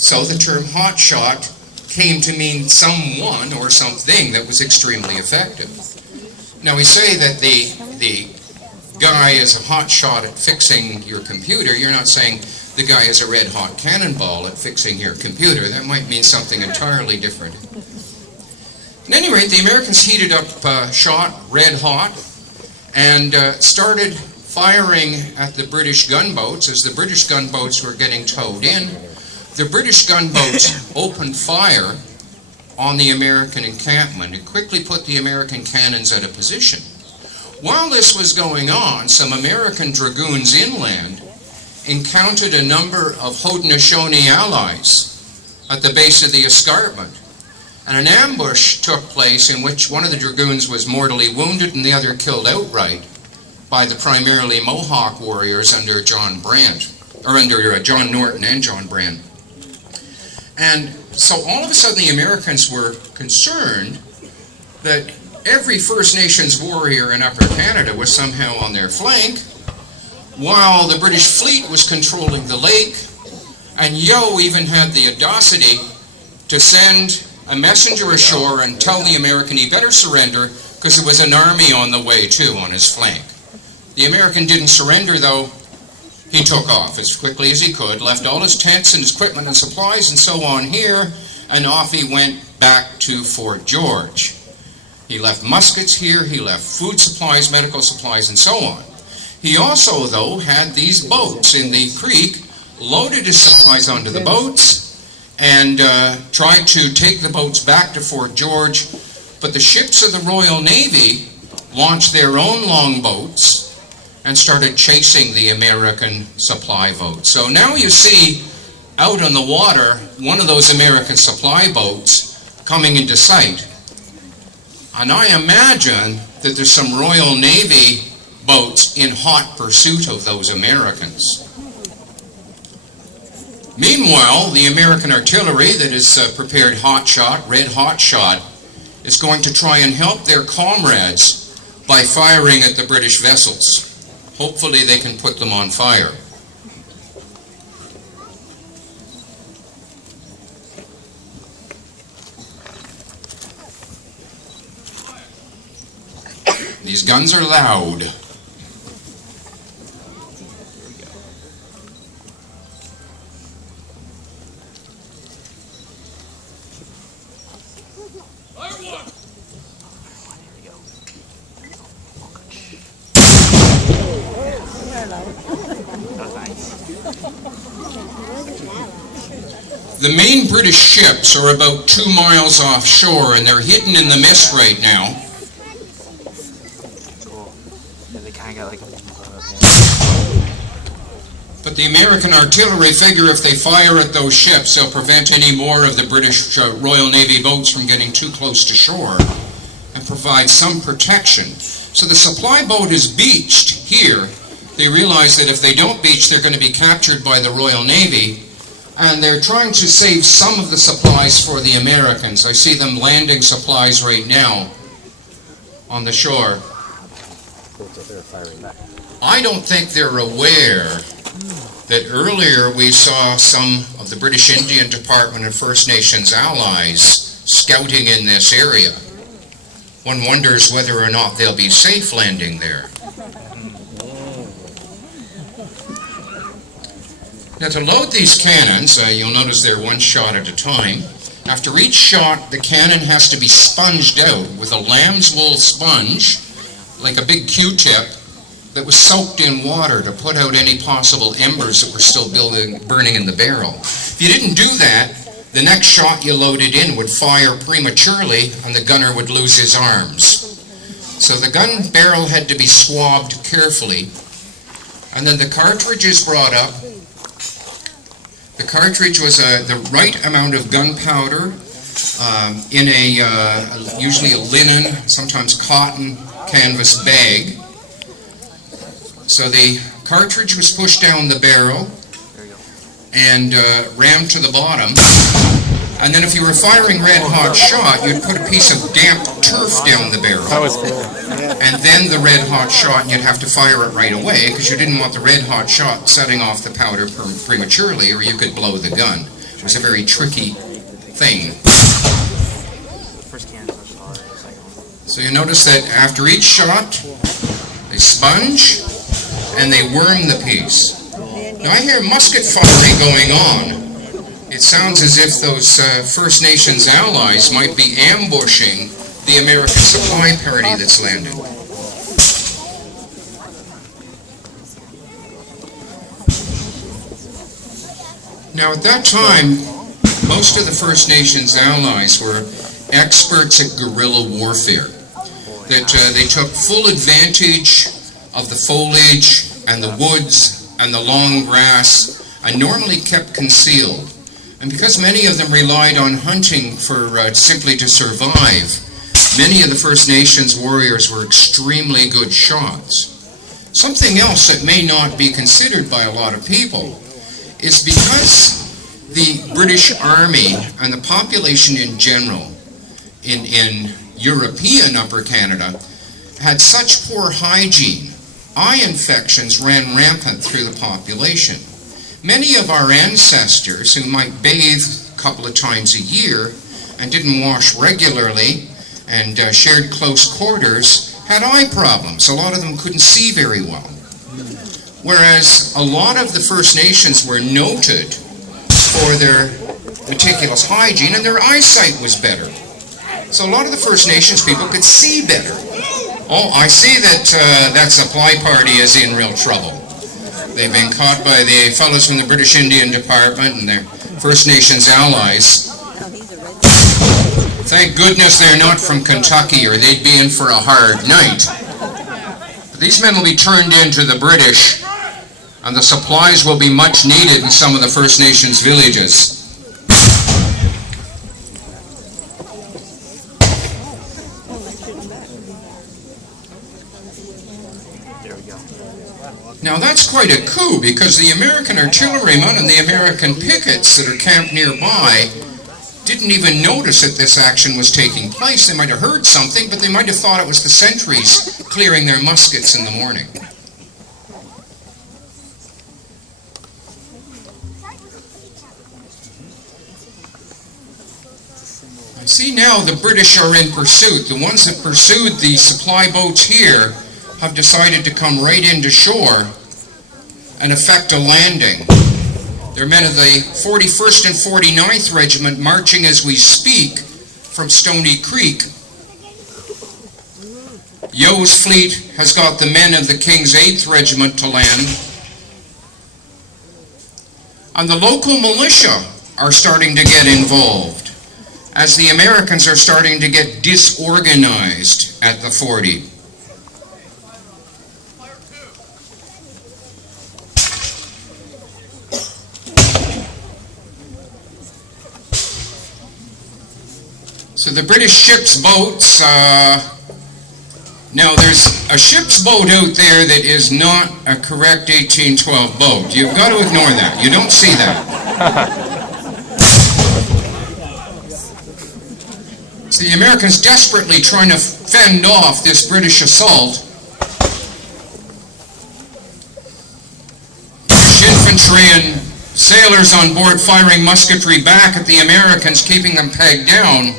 So the term hot shot came to mean someone or something that was extremely effective. Now we say that the guy is a hot shot at fixing your computer. You're not saying the guy is a red hot cannonball at fixing your computer. That might mean something entirely different. At any rate, the Americans heated up shot red hot and started firing at the British gunboats. As the British gunboats were getting towed in, the British gunboats opened fire on the American encampment and quickly put the American cannons out of position. While this was going on, some American dragoons inland encountered a number of Haudenosaunee allies at the base of the escarpment. And an ambush took place in which one of the dragoons was mortally wounded and the other killed outright by the primarily Mohawk warriors under John Brant, or under John Norton and John Brant. And so all of a sudden the Americans were concerned that every First Nations warrior in Upper Canada was somehow on their flank, while the British fleet was controlling the lake, and Yeo even had the audacity to send a messenger ashore and tell the American he better surrender because there was an army on the way too on his flank. The American didn't surrender though. He took off as quickly as he could, left all his tents and his equipment and supplies and so on here, and off he went back to Fort George. He left muskets here, he left food supplies, medical supplies, and so on. He also, though, had these boats in the creek, loaded his supplies onto the boats, and tried to take the boats back to Fort George, but the ships of the Royal Navy launched their own longboats and started chasing the American supply boats. So now you see out on the water one of those American supply boats coming into sight. And I imagine that there's some Royal Navy boats in hot pursuit of those Americans. Meanwhile, the American artillery that is prepared hot shot, red hot shot, is going to try and help their comrades by firing at the British vessels. Hopefully they can put them on fire. These guns are loud. The main British ships are about 2 miles offshore and they're hidden in the mist right now. But the American artillery figure if they fire at those ships, they'll prevent any more of the British Royal Navy boats from getting too close to shore and provide some protection. So the supply boat is beached here. They realize that if they don't beach, they're going to be captured by the Royal Navy, and they're trying to save some of the supplies for the Americans. I see them landing supplies right now on the shore. I don't think they're aware that earlier we saw some of the British Indian Department and First Nations allies scouting in this area. One wonders whether or not they'll be safe landing there. Now to load these cannons, you'll notice they're one shot at a time. After each shot, the cannon has to be sponged out with a lamb's wool sponge, like a big Q-tip, that was soaked in water to put out any possible embers that were still burning in the barrel. If you didn't do that, the next shot you loaded in would fire prematurely and the gunner would lose his arms. So the gun barrel had to be swabbed carefully, and then the cartridge is brought up. The cartridge was the right amount of gunpowder in usually a linen, sometimes cotton, canvas bag. So the cartridge was pushed down the barrel and rammed to the bottom. And then if you were firing red hot shot, you'd put a piece of damp turf down the barrel. That was cool. And then the red hot shot, and you'd have to fire it right away because you didn't want the red hot shot setting off the powder prematurely, or you could blow the gun. It was a very tricky thing. So you notice that after each shot, they sponge and they worm the piece. Now I hear musket firing going on. It sounds as if those First Nations allies might be ambushing the American supply party that's landed. Now at that time, most of the First Nations allies were experts at guerrilla warfare. That they took full advantage of the foliage and the woods and the long grass and normally kept concealed. And because many of them relied on hunting for simply to survive, many of the First Nations warriors were extremely good shots. Something else that may not be considered by a lot of people is because the British Army and the population in general in European Upper Canada had such poor hygiene, eye infections ran rampant through the population. Many of our ancestors who might bathe a couple of times a year and didn't wash regularly and shared close quarters had eye problems. A lot of them couldn't see very well. Whereas a lot of the First Nations were noted for their meticulous hygiene and their eyesight was better. So a lot of the First Nations people could see better. Oh, I see that that supply party is in real trouble. They've been caught by the fellows from the British Indian Department and their First Nations allies. Thank goodness they're not from Kentucky or they'd be in for a hard night. But these men will be turned in to the British and the supplies will be much needed in some of the First Nations villages. Now that's quite a coup because the American artillerymen and the American pickets that are camped nearby didn't even notice that this action was taking place. They might have heard something, but they might have thought it was the sentries clearing their muskets in the morning. I see now the British are in pursuit. The ones that pursued the supply boats here have decided to come right into shore and effect a landing. They're men of the 41st and 49th Regiment marching as we speak from Stoney Creek. Yo's fleet has got the men of the King's 8th Regiment to land. And the local militia are starting to get involved as the Americans are starting to get disorganized at the 40. So the British ship's boats, now there's a ship's boat out there that is not a correct 1812 boat. You've got to ignore that. You don't see that. So the Americans desperately trying to fend off this British assault. British infantry and sailors on board firing musketry back at the Americans, keeping them pegged down.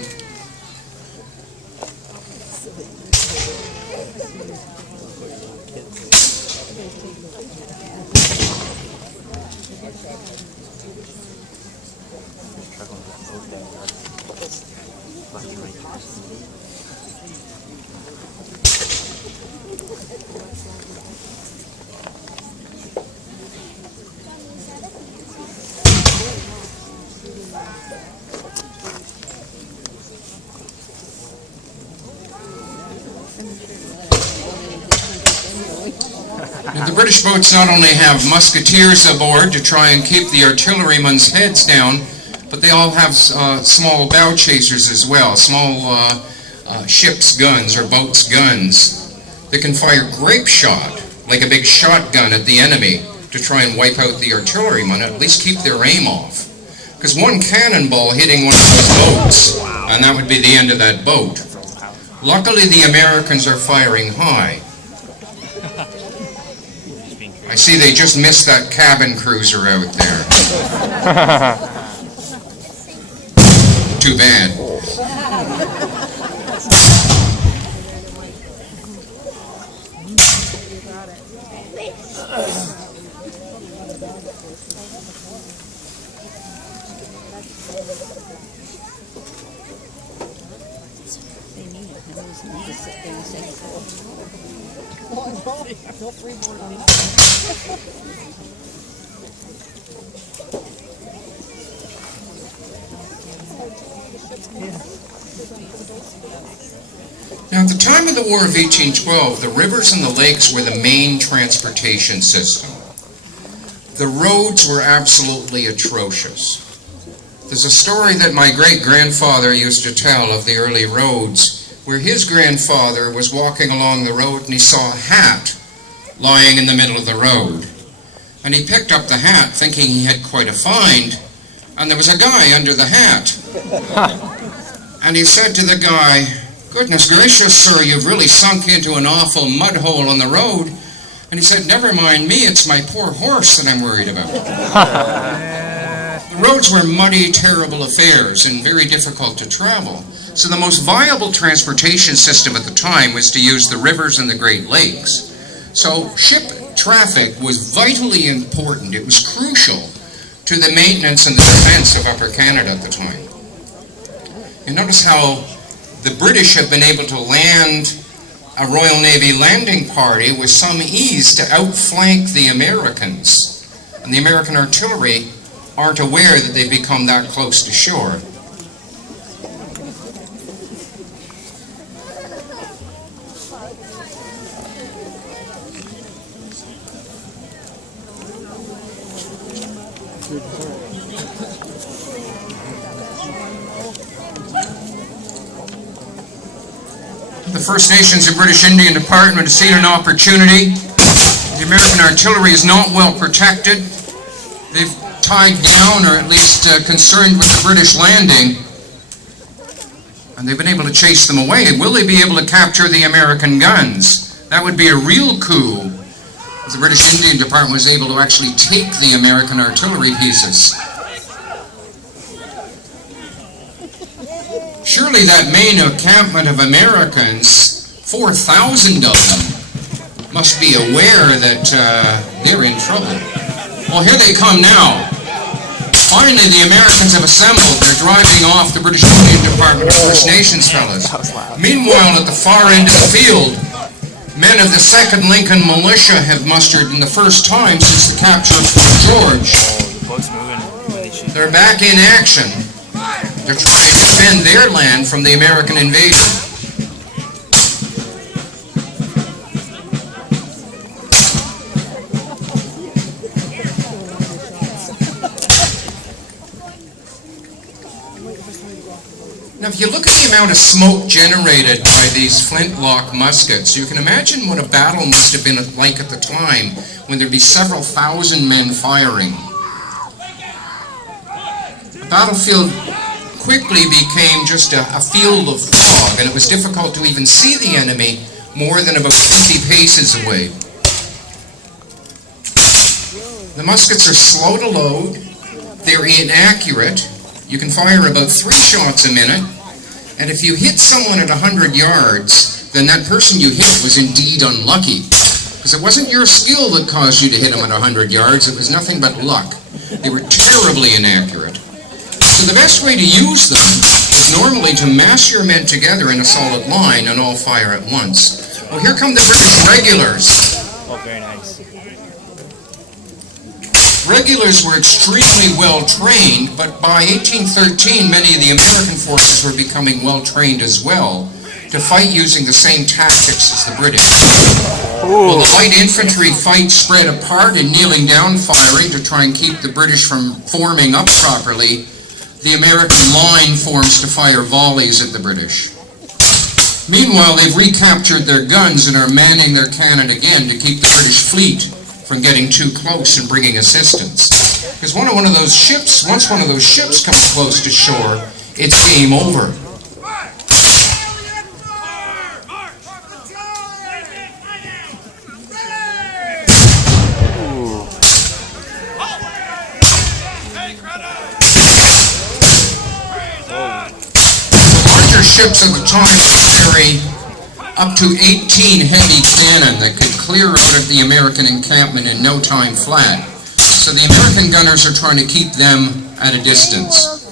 The British boats not only have musketeers aboard to try and keep the artillerymen's heads down, but they all have small bow chasers as well, small ship's guns or boat's guns that can fire grape shot, like a big shotgun at the enemy, to try and wipe out the artillerymen, at least keep their aim off. Because one cannonball hitting one of those boats, and that would be the end of that boat. Luckily, the Americans are firing high. I see they just missed that cabin cruiser out there. too bad. Now, at the time of the War of 1812, the rivers and the lakes were the main transportation system. The roads were absolutely atrocious. There's a story that my great-grandfather used to tell of the early roads, where his grandfather was walking along the road and he saw a hat lying in the middle of the road. And he picked up the hat thinking he had quite a find, and there was a guy under the hat. And he said to the guy, "Goodness gracious, sir, you've really sunk into an awful mud hole on the road." And he said, "Never mind me, it's my poor horse that I'm worried about." The roads were muddy, terrible affairs and very difficult to travel. So the most viable transportation system at the time was to use the rivers and the Great Lakes. So ship traffic was vitally important. It was crucial to the maintenance and the defense of Upper Canada at the time. You notice how the British have been able to land a Royal Navy landing party with some ease to outflank the Americans. And the American artillery aren't aware that they've become that close to shore. The First Nations and British Indian Department has seen an opportunity. The American artillery is not well protected. They've tied down, or at least concerned with the British landing, and they've been able to chase them away. Will they be able to capture the American guns? That would be a real coup, as the British Indian Department was able to actually take the American artillery pieces. Surely that main encampment of Americans, 4,000 of them, must be aware that they're in trouble. Well, here they come now. Finally, the Americans have assembled. They're driving off the British Indian Department of First Nations fellas. Meanwhile, at the far end of the field, men of the 2nd Lincoln Militia have mustered in the first time since the capture of Fort George. They're back in action. They're trying to defend their land from the American invasion. Now, if you look at the amount of smoke generated by these flintlock muskets, you can imagine what a battle must have been like at the time when there'd be several thousand men firing. The battlefield quickly became just a field of fog, and it was difficult to even see the enemy more than about 50 paces away. The muskets are slow to load, they're inaccurate. You can fire about 3 shots a minute, and if you hit someone at 100 yards, then that person you hit was indeed unlucky, because it wasn't your skill that caused you to hit them at 100 yards, it was nothing but luck. They were terribly inaccurate. So the best way to use them is normally to mass your men together in a solid line and all fire at once. Well, here come the British regulars. Oh, very nice. Regulars were extremely well trained, but by 1813 many of the American forces were becoming well trained as well to fight using the same tactics as the British. Well, the light infantry fight spread apart and kneeling down firing to try and keep the British from forming up properly. The American line forms to fire volleys at the British. Meanwhile, they've recaptured their guns and are manning their cannon again to keep the British fleet from getting too close and bringing assistance. Because once one of those ships comes close to shore, it's game over. ships at the time could carry up to 18 heavy cannon that could clear out of the American encampment in no time flat. So the American gunners are trying to keep them at a distance.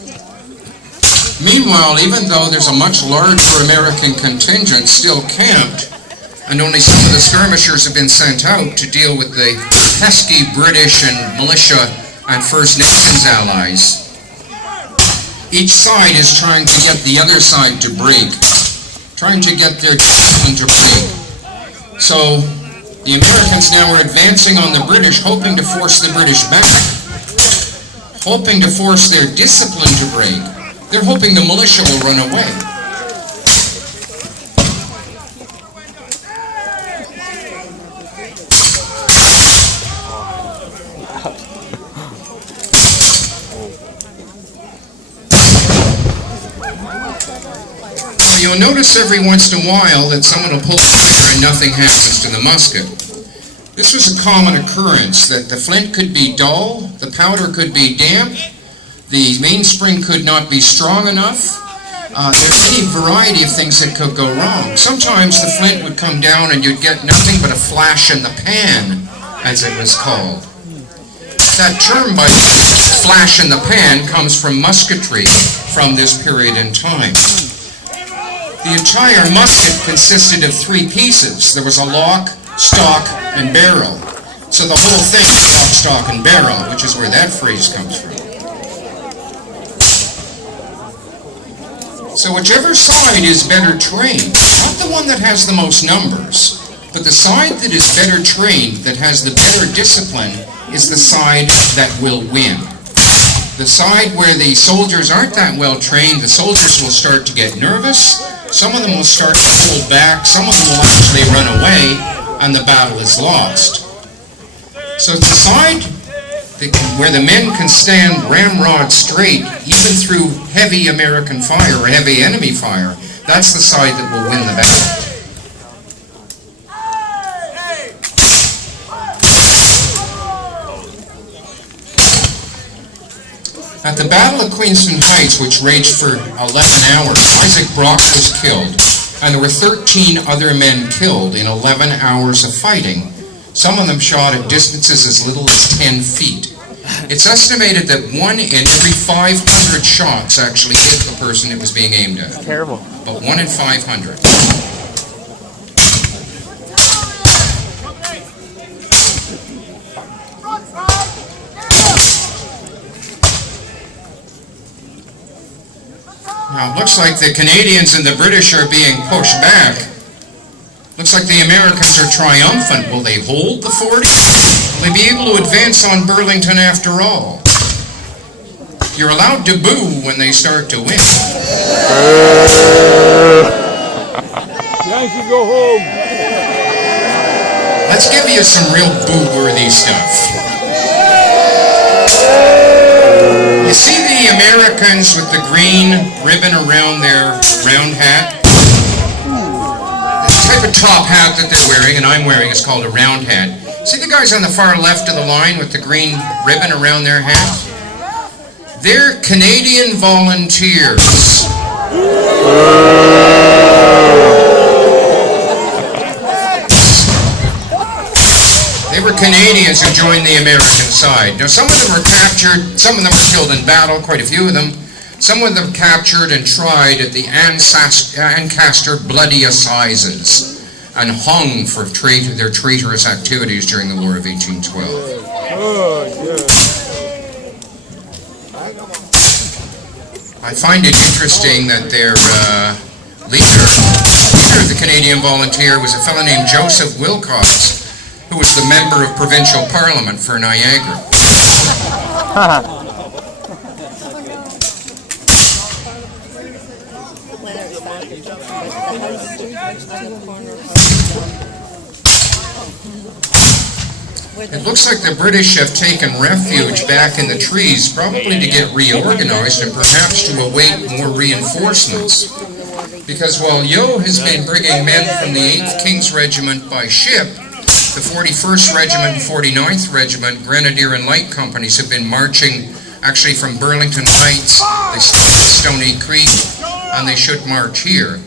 Meanwhile, even though there's a much larger American contingent still camped, and only some of the skirmishers have been sent out to deal with the pesky British and militia and First Nations allies, each side is trying to get the other side to break, trying to get their discipline to break. So the Americans now are advancing on the British, hoping to force the British back, hoping to force their discipline to break. They're hoping the militia will run away. You'll notice every once in a while that someone will pull the trigger and nothing happens to the musket. This was a common occurrence, that the flint could be dull, the powder could be damp, the mainspring could not be strong enough. There's any variety of things that could go wrong. Sometimes the flint would come down and you'd get nothing but a flash in the pan, as it was called. That term, by the way, flash in the pan, comes from musketry from this period in time. The entire musket consisted of three pieces. There was a lock, stock, and barrel. So the whole thing is lock, stock, and barrel, which is where that phrase comes from. So whichever side is better trained, not the one that has the most numbers, but the side that is better trained, that has the better discipline, is the side that will win. The side where the soldiers aren't that well trained, the soldiers will start to get nervous. Some of them will start to hold back, some of them will actually run away, and the battle is lost. So it's the side where the men can stand ramrod straight, even through heavy American fire or heavy enemy fire. That's the side that will win the battle. At the Battle of Queenston Heights, which raged for 11 hours, Isaac Brock was killed, and there were 13 other men killed in 11 hours of fighting, some of them shot at distances as little as 10 feet. It's estimated that 1 in every 500 shots actually hit the person it was being aimed at. Terrible. But 1 in 500. Now, it looks like the Canadians and the British are being pushed back. Looks like the Americans are triumphant. Will they hold the fort? Will they be able to advance on Burlington after all? You're allowed to boo when they start to win. Yankee, go home. Let's give you some real boo-worthy stuff. You see the Americans with the green ribbon around their round hat? The type of top hat that they're wearing, and I'm wearing, is called a round hat. See the guys on the far left of the line with the green ribbon around their hat? They're Canadian volunteers. They were Canadians who joined the American side. Now, some of them were captured, some of them were killed in battle, quite a few of them. Some of them captured and tried at the Ancaster Bloody Assizes and hung for their traitorous activities during the War of 1812. I find it interesting that their leader of the Canadian Volunteer was a fellow named Joseph Wilcox, who was the member of provincial parliament for Niagara. It looks like the British have taken refuge back in the trees, probably to get reorganized and perhaps to await more reinforcements. Because while Yeo has been bringing men from the 8th King's Regiment by ship, the 41st Regiment and 49th Regiment, Grenadier and Light Companies have been marching actually from Burlington Heights. They started at Stoney Creek, and they should march here.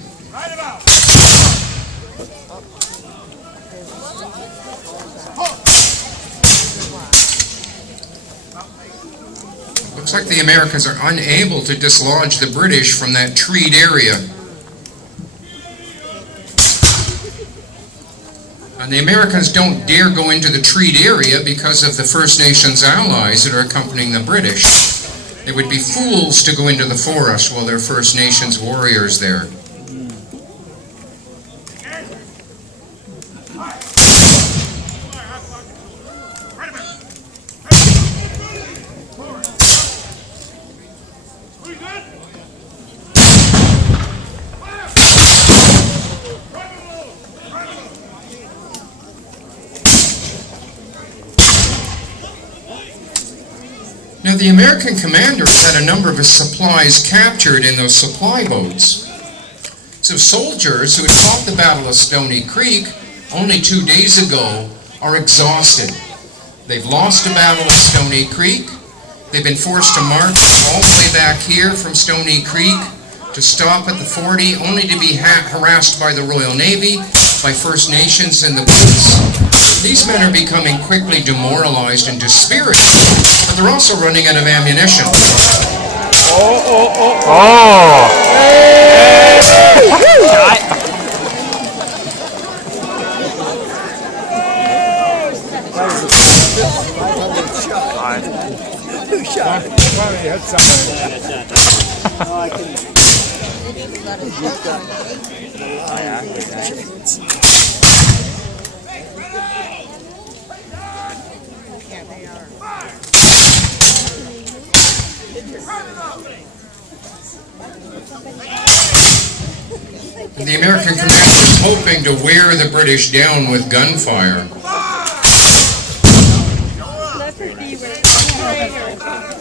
Looks like the Americans are unable to dislodge the British from that treed area. And the Americans don't dare go into the treed area because of the First Nations allies that are accompanying the British. They would be fools to go into the forest while there are First Nations warriors there. Now, the American commanders had a number of his supplies captured in those supply boats. So soldiers who had fought the Battle of Stoney Creek only 2 days ago are exhausted. They've lost the Battle of Stoney Creek. They've been forced to march all the way back here from Stoney Creek to stop at the 40, only to be harassed by the Royal Navy, by First Nations in the woods. These men are becoming quickly demoralized and dispirited, but they're also running out of ammunition. The American commander was hoping to wear the British down with gunfire.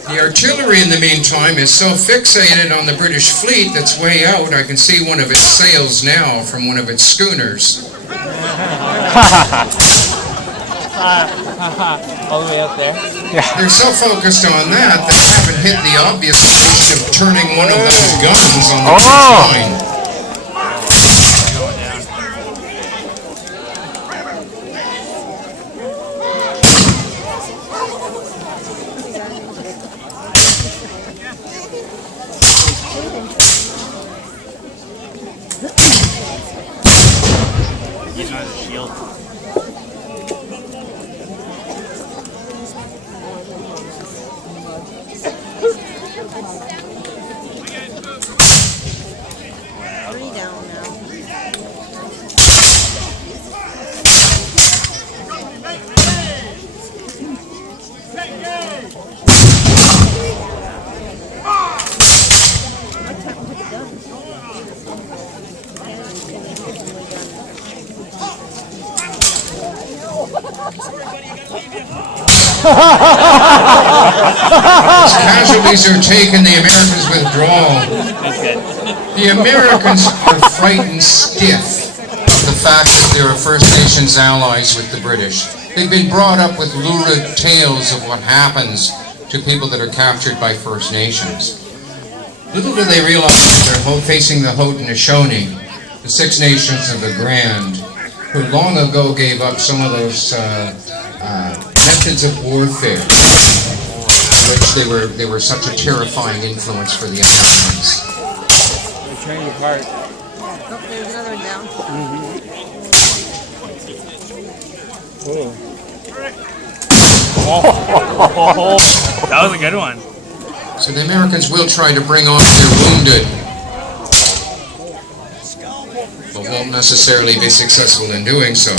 The artillery, in the meantime, is so fixated on the British fleet that's way out. I can see one of its sails now from one of its schooners. All the way up there? Yeah. They're so focused on that they haven't hit the obvious stage of turning one of those guns on the line. He's not a shield. As casualties are taken, the Americans withdraw. The Americans are frightened stiff of the fact that there are First Nations allies with the British. They've been brought up with lurid tales of what happens to people that are captured by First Nations. Little do they realize that they're facing the Haudenosaunee, the Six Nations of the Grand, who long ago gave up some of those methods of warfare, which they were such a terrifying influence for the Americans. They're training apart. Oh, there's another one down. Oh, that was a good one. So the Americans will try to bring off their wounded, but won't necessarily be successful in doing so.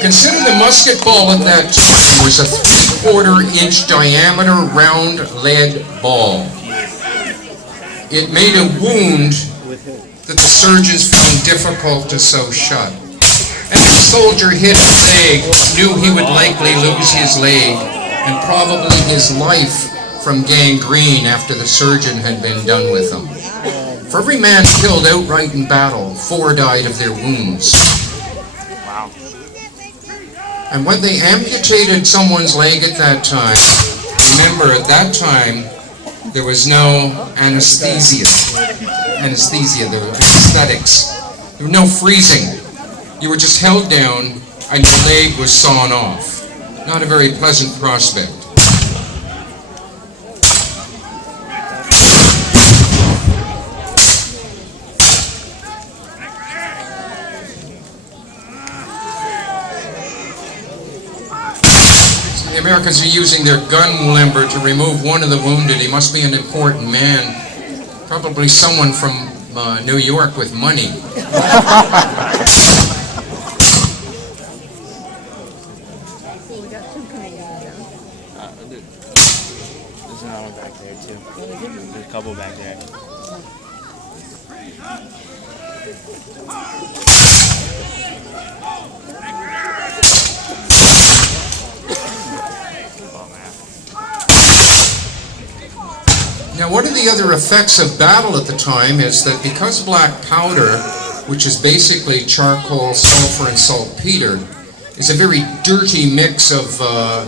Consider the musket ball at that time was a 3/4-inch diameter round lead ball. It made a wound that the surgeons found difficult to sew shut. And the soldier hit his leg, knew he would likely lose his leg and probably his life from gangrene after the surgeon had been done with him. For every man killed outright in battle, 4 died of their wounds. Wow. And when they amputated someone's leg at that time, remember at that time, there was no anesthesia. There were anesthetics. There was no freezing. You were just held down and your leg was sawn off. Not a very pleasant prospect. The Americans are using their gun limber to remove one of the wounded. He must be an important man. Probably someone from New York with money. There's another one back there too. There's a couple back there. Now, one of the other effects of battle at the time is that because black powder, which is basically charcoal, sulfur, and saltpeter, is a very dirty mix of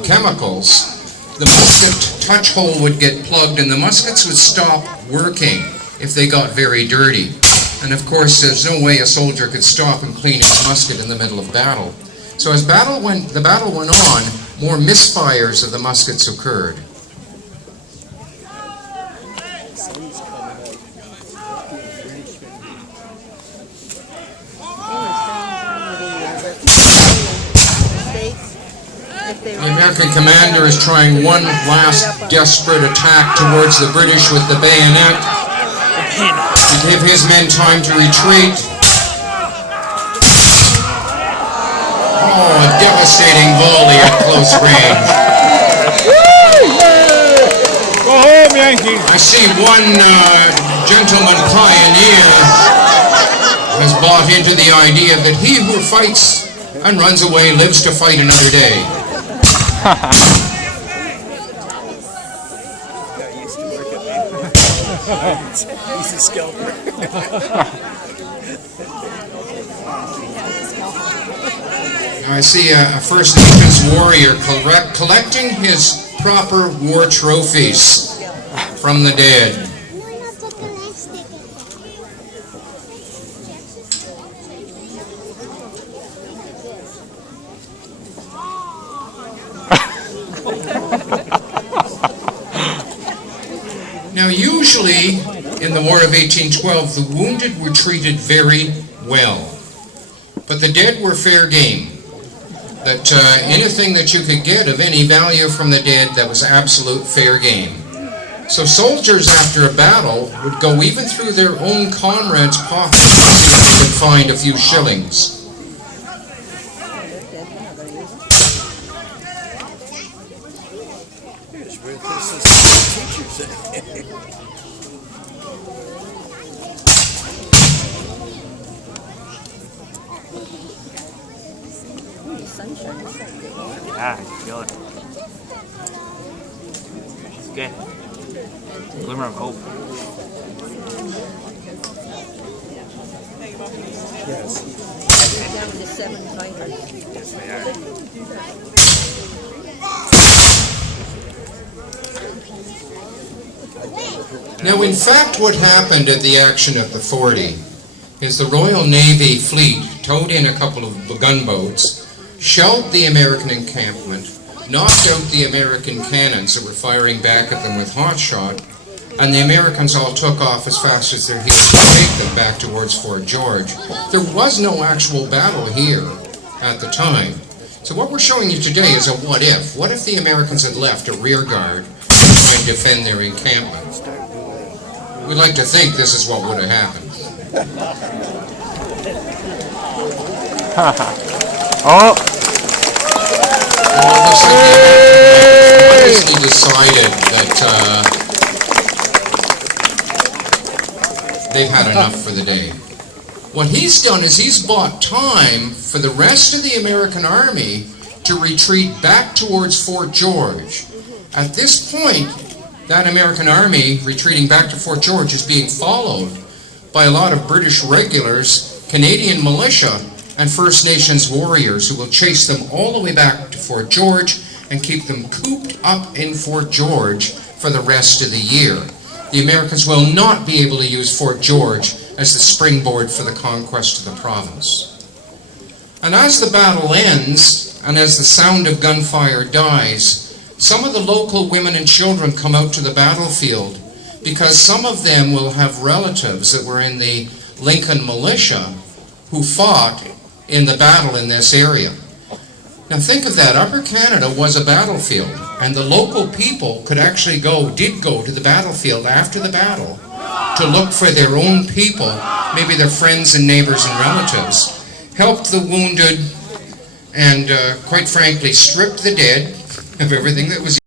chemicals, the musket touch hole would get plugged and the muskets would stop working if they got very dirty. And of course, there's no way a soldier could stop and clean his musket in the middle of battle. So as the battle went on, more misfires of the muskets occurred. The American commander is trying one last desperate attack towards the British with the bayonet to give his men time to retreat. Oh, a devastating volley at close range. Go home, Yankees! I see one gentleman pioneer has bought into the idea that he who fights and runs away lives to fight another day. He's a scalper. Now I see a First Nations warrior collecting his proper war trophies from the dead. Now, usually in the War of 1812, the wounded were treated very well, but the dead were fair game. That anything that you could get of any value from the dead, that was absolute fair game. So soldiers after a battle would go even through their own comrades' pockets to see if they could find a few shillings. Yeah, I can feel it. It's good. Glimmer of hope. Yes. Down to 7 fighters. Yes, they are. Now, in fact, what happened at the action at the 40 is the Royal Navy fleet towed in a couple of gunboats, shelled the American encampment, knocked out the American cannons that were firing back at them with hot shot, and the Americans all took off as fast as their heels could take them back towards Fort George. There was no actual battle here at the time. So what we're showing you today is a what if. What if the Americans had left a rear guard to try and defend their encampment? We'd like to think this is what would have happened. Oh! Well, it looks like they wisely decided that they've had enough for the day. What he's done is he's bought time for the rest of the American army to retreat back towards Fort George. At this point, that American army retreating back to Fort George is being followed by a lot of British regulars, Canadian militia, and First Nations warriors who will chase them all the way back to Fort George and keep them cooped up in Fort George for the rest of the year. The Americans will not be able to use Fort George as the springboard for the conquest of the province. And as the battle ends, and as the sound of gunfire dies, some of the local women and children come out to the battlefield because some of them will have relatives that were in the Lincoln militia who fought in the battle in this area. Now think of that. Upper Canada was a battlefield, and the local people could actually did go to the battlefield after the battle to look for their own people, maybe their friends and neighbors and relatives, helped the wounded, and quite frankly stripped the dead of everything that was